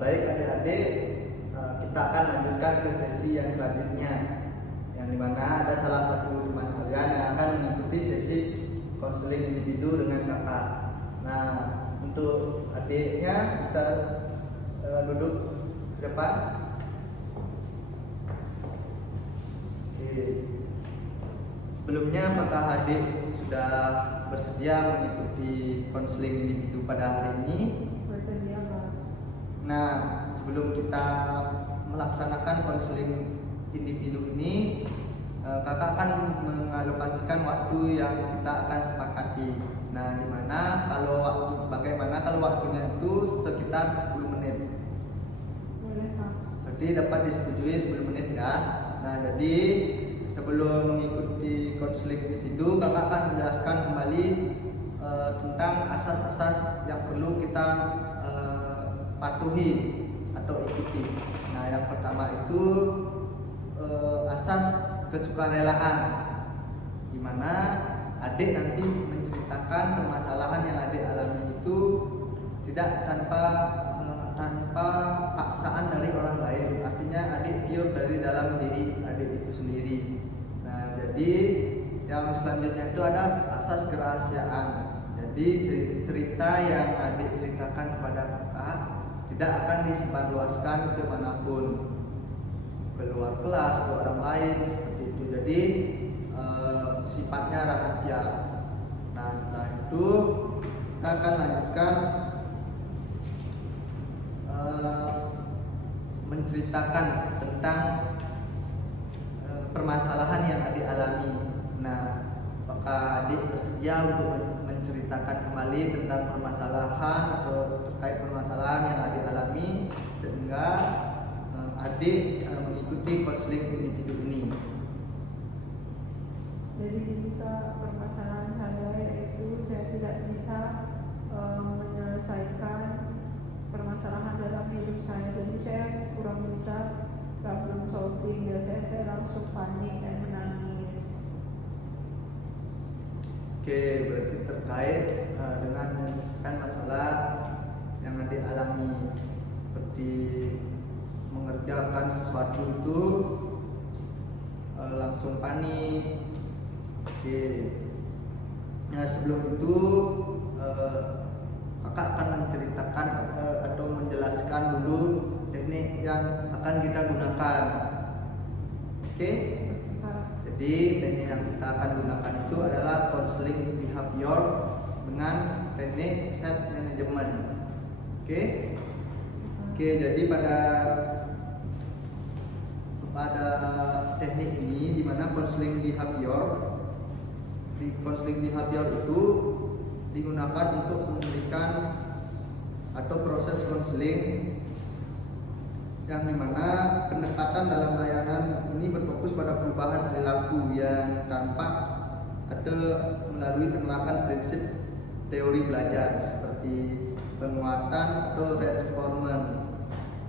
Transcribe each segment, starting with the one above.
Baik adik-adik, kita akan lanjutkan ke sesi yang selanjutnya, yang dimana ada salah satu teman kalian yang akan mengikuti sesi konseling individu dengan kakak. Nah, untuk adiknya bisa duduk di depan. Oke. Sebelumnya, apakah adik sudah bersedia mengikuti konseling individu pada hari ini? Bersedia, Pak. Nah, sebelum kita melaksanakan konseling individu ini, kakak akan mengalokasikan waktu yang kita akan sepakati. Nah, bagaimana kalau waktunya itu sekitar 10 menit? Boleh, Pak. Berarti dapat disetujui 10 menit ya. Nah, jadi sebelum mengikuti konseling individu, kakak akan menjelaskan kembali tentang asas-asas yang perlu kita patuhi atau ikuti. Nah, yang pertama itu asas kesukarelaan, di mana adik nanti menceritakan permasalahan yang adik alami itu tidak tanpa paksaan dari orang lain. Artinya adik pure dari dalam diri adik itu sendiri. Nah, jadi yang selanjutnya itu ada asas kerahasiaan. Jadi cerita yang adik ceritakan kepada kakak tidak akan disebarluaskan kemanapun, keluar kelas, ke orang lain, seperti itu. Jadi sifatnya rahasia. Nah, setelah itu kita akan lanjutkan menceritakan tentang permasalahan yang adik alami. Nah, apakah adik bersedia untuk menceritakan kembali tentang permasalahan atau terkait permasalahan yang adik alami sehingga adik mengikuti konseling individu ini? Jadi kita permasalahan saya yaitu saya tidak bisa menyelesaikan permasalahan dalam hidup saya. Jadi saya kurang bisa problem solving. Biasanya saya langsung panik dan menangis. Oke, berarti terkait dengan menyelesaikan masalah yang adik alami, seperti mengerjakan sesuatu itu langsung panik. Oke. Nah, sebelum itu kakak akan menceritakan atau menjelaskan dulu teknik yang akan kita gunakan. Oke? Jadi teknik yang kita akan gunakan itu adalah counseling behavior dengan teknik self management. Oke? Oke, jadi pada teknik ini, di mana counseling behavior itu digunakan untuk memberikan atau proses konseling yang dimana pendekatan dalam layanan ini berfokus pada perubahan perilaku yang tampak ada melalui penerapan prinsip teori belajar seperti penguatan atau reinforcement,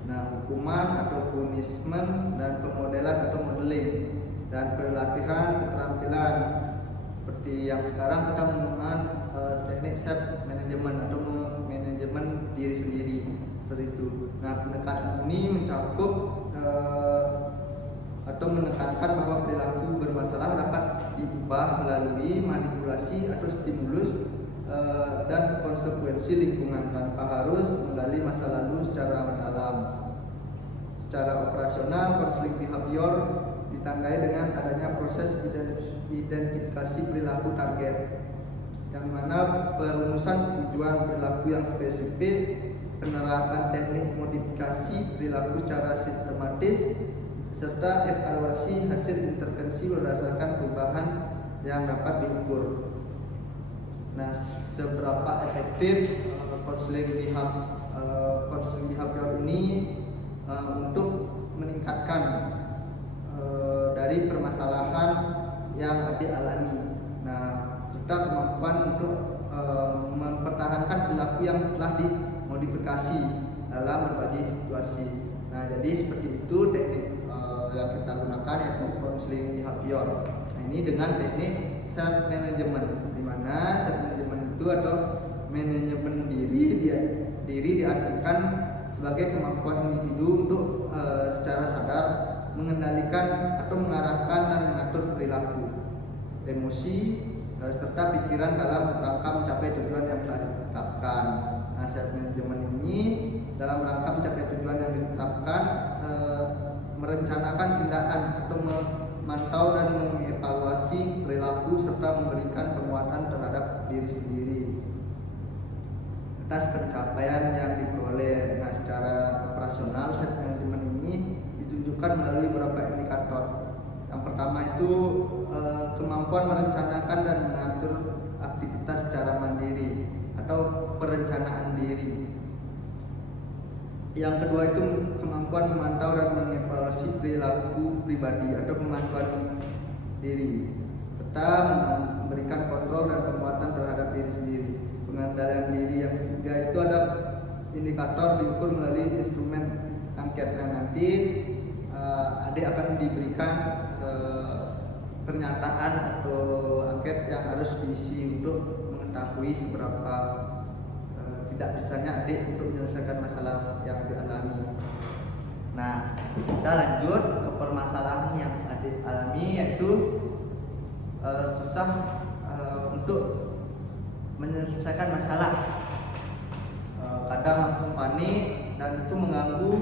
hukuman atau punishment, dan pemodelan atau modeling, dan pelatihan keterampilan seperti yang sekarang kita menggunakan teknik self management atau manajemen diri sendiri, seperti itu. Nah, pendekatan ini mencakup atau menekankan bahwa perilaku bermasalah dapat diubah melalui manipulasi atau stimulus dan konsekuensi lingkungan tanpa harus menggali masa lalu secara mendalam. Secara operasional, konseling behavior ditandai dengan adanya proses identifikasi perilaku target, yang mana perumusan tujuan perilaku yang spesifik, penerapan teknik modifikasi perilaku secara sistematis, serta evaluasi hasil intervensi berdasarkan perubahan yang dapat diukur. Nah, seberapa efektif konseling behavior ini untuk meningkatkan dari permasalahan yang adik alami. Nah, serta kemampuan untuk mempertahankan perilaku yang telah dimodifikasi dalam berbagai situasi. Nah, jadi seperti itu teknik yang kita gunakan, yaitu counseling behavior. Nah, ini dengan teknik self management, di mana self management itu atau manajemen diri diartikan sebagai kemampuan individu untuk secara sadar mengendalikan atau mengarahkan dan mengatur perilaku, emosi, serta pikiran dalam rangka mencapai tujuan yang telah ditetapkan. Nah, self management ini dalam rangka mencapai tujuan yang ditetapkan merencanakan tindakan atau memantau dan mengevaluasi perilaku serta memberikan penguatan terhadap diri sendiri atas pencapaian yang diperoleh. Nah, secara operasional self management ini ditunjukkan melalui beberapa indikator. Yang pertama itu kemampuan merencanakan dan mengatur aktivitas secara mandiri atau perencanaan diri. Yang kedua itu kemampuan memantau dan mengevaluasi perilaku pribadi atau kemampuan diri, serta memberikan kontrol dan penguatan terhadap diri sendiri. Pengendalian diri. Yang ketiga itu ada indikator diukur melalui instrumen angket. Nah, nanti adik akan diberikan pernyataan atau angket yang harus diisi untuk mengetahui seberapa tidak bisanya adik untuk menyelesaikan masalah yang dialami. Nah, kita lanjut ke permasalahan yang adik alami, yaitu susah untuk menyelesaikan masalah, kadang langsung panik dan itu mengganggu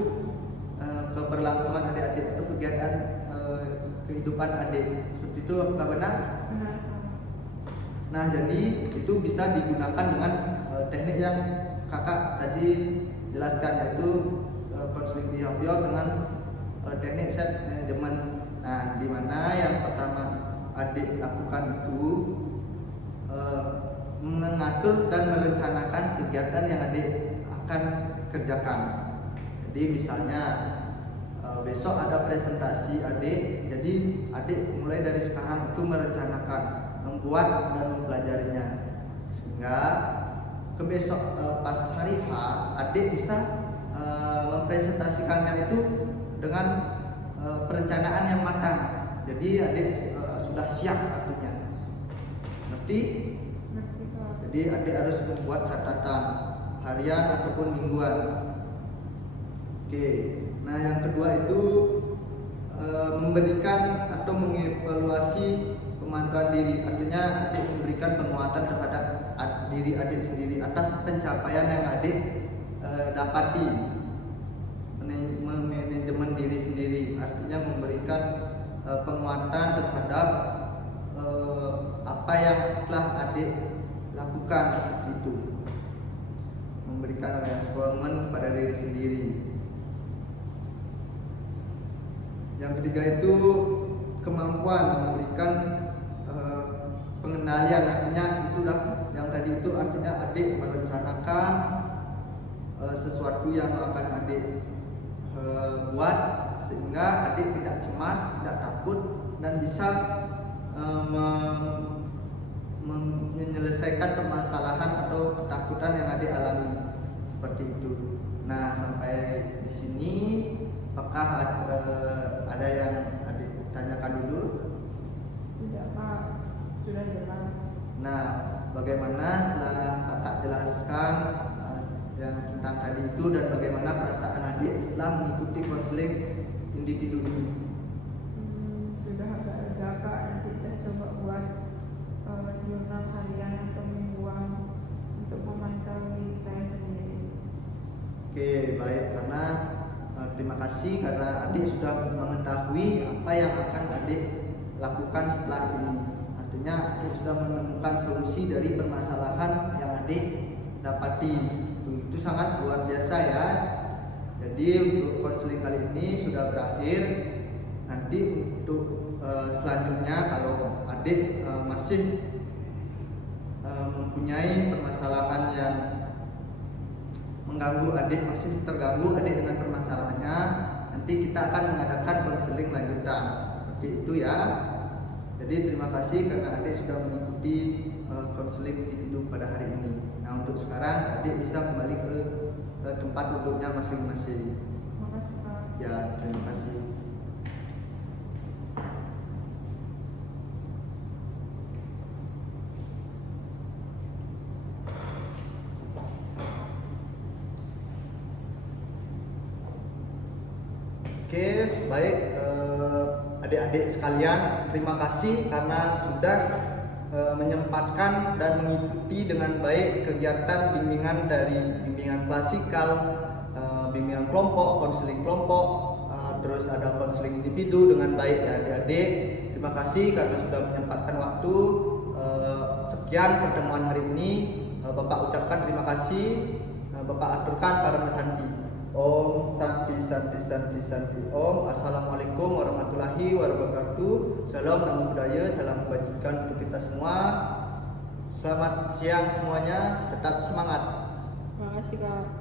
keberlangsungan adik-adik atau kegiatan kehidupan adik. Seperti itu, apakah benar? Nah, jadi itu bisa digunakan dengan teknik yang kakak tadi jelaskan, yaitu konseling behavior dengan teknik self management. Nah, di mana yang pertama adik lakukan itu mengatur dan merencanakan kegiatan yang adik akan kerjakan. Jadi misalnya besok ada presentasi adik, jadi adik mulai dari sekarang itu merencanakan, membuat dan mempelajarinya, sehingga ke besok pas hari H adik bisa mempresentasikannya itu dengan perencanaan yang matang. Jadi adik sudah siap artinya. Ngerti? Jadi adik harus membuat catatan harian ataupun mingguan. Oke. Nah, yang kedua itu memberikan atau mengevaluasi pemantauan diri. Artinya adik memberikan penguatan terhadap diri adik sendiri atas pencapaian yang adik dapati. Manajemen diri sendiri artinya memberikan penguatan terhadap apa yang telah adik lakukan, seperti itu. Memberikan respon kepada diri sendiri. Yang ketiga itu kemampuan memberikan pengendalian, artinya itulah yang tadi itu artinya adik merencanakan sesuatu yang akan adik buat sehingga adik tidak cemas, tidak takut dan bisa menyelesaikan permasalahan atau ketakutan yang adik alami, seperti itu. Nah, sampai di sini apakah ada yang adik tanyakan dulu? Tidak, Pak, sudah jelas. Nah, bagaimana setelah kakak jelaskan yang tentang tadi itu dan bagaimana perasaan adik setelah mengikuti konseling individu ini? Sudah agak lega, Kak. Nanti saya coba buat jurnal harian atau mingguan untuk memantau diri saya sendiri. Oke, baik, karena terima kasih karena adik sudah mengetahui apa yang akan adik lakukan setelah ini. Artinya adik sudah menemukan solusi dari permasalahan yang adik dapati. Itu sangat luar biasa ya. Jadi untuk konseling kali ini sudah berakhir. Nanti untuk selanjutnya kalau adik masih mempunyai permasalahan yang mengganggu adik, masih terganggu adik dengan permasalahannya, nanti kita akan mengadakan konseling lanjutan. Seperti itu ya. Jadi terima kasih karena adik sudah mengikuti konseling individu pada hari ini. Nah, untuk sekarang adik bisa kembali ke tempat duduknya masing-masing. Terima kasih, Pak. Ya, terima kasih. Oke, baik adik-adik sekalian, terima kasih karena sudah menyempatkan dan mengikuti dengan baik kegiatan bimbingan dari bimbingan klasikal, bimbingan kelompok, konseling kelompok, terus ada konseling individu dengan baik ya adik-adik. Terima kasih karena sudah menyempatkan waktu. Sekian pertemuan hari ini. Bapak ucapkan terima kasih. Bapak aturkan para Santi. Om Santi Santi Santi Santi Om. Assalamualaikum warahmatullahi wabarakatuh. Salam namo budaya, salam kebajikan untuk kita semua. Selamat siang semuanya, tetap semangat. Terima kasih Kak.